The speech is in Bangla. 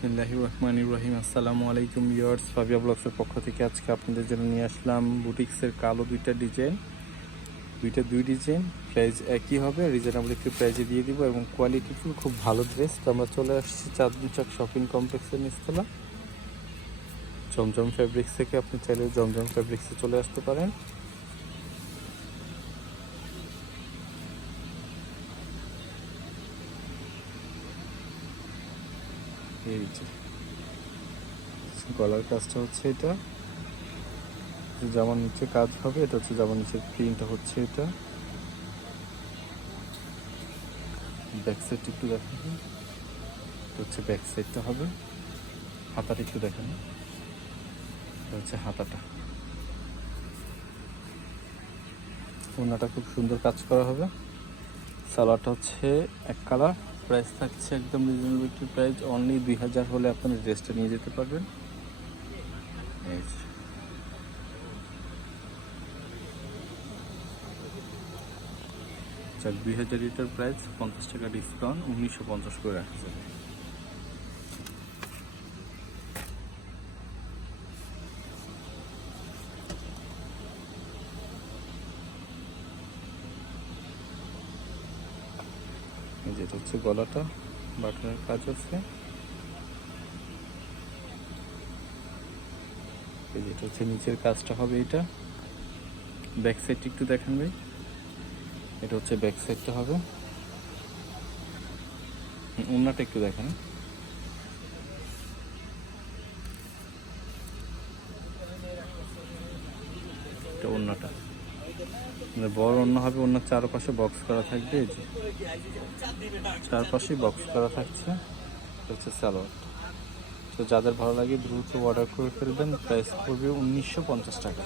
বিসমিল্লাহি রহমান রহিম। আসসালামু আলাইকুম ইয়ার্স ফাবিয়া ব্লগসের পক্ষ থেকে আজকে আপনাদের জন্য নিয়ে আসলাম বুটিক্সের কালো দুইটা ডিজাইন। দুইটা দুই ডিজাইন প্রাইস একই হবে রিজনেবল একটু প্রাইজে দিয়ে দিব এবং কোয়ালিটিফুল খুব ভালো ড্রেস তো আমরা চলে আসছি চাঁদনি চক শপিং কমপ্লেক্সের নিচতলা। জমজম ফ্যাব্রিক্স থেকে আপনি চাইলে জমজম ফ্যাব্রিক্সে চলে আসতে পারেন। এই যে। গলার কাজটা হচ্ছে এটা। জামার নিচে কাজ হবে, এটা হচ্ছে জামার নিচে প্রিন্ট হচ্ছে এটা। ব্যাক সাইড একটু এটা হচ্ছে ব্যাক সাইডটা হবে। হাতাটা একটু দেখেন। এটা হচ্ছে হাতাটা। ওনাটা খুব সুন্দর কাজ করা হবে। সালোয়ারটা হচ্ছে এক কালার প্রাইস থাকছে একদম রিজনেবল একটি প্রাইস অনলি দুই হাজার হলে আপনি ড্রেসটা নিয়ে যেতে পারবেন। আচ্ছা দুই হাজার লিটার প্রাইস পঞ্চাশ টাকা ডিসকাউন্ট উনিশশো পঞ্চাশ করে রাখছে যেটা হচ্ছে গলাটা বাটনের কাজ আছে যেটা হচ্ছে নিচের কাজটা হবে এটা। ব্যাক সাইডটা একটু দেখেন ভাই। এটা হচ্ছে ব্যাক সাইডটা হবে। হুম, ওড়নাটা একটু দেখেন। এটা ওড়নাটা মানে বড় অন্য হবে, অন্য চারপাশে বক্স করা থাকবে, এই যে। চারপাশে বক্স করা থাকছে হচ্ছে স্যালোয়ার তো যাদের ভালো লাগে, দ্রুত অর্ডার করে ফেলবেন প্রাইস পড়বে উনিশশো পঞ্চাশ টাকা।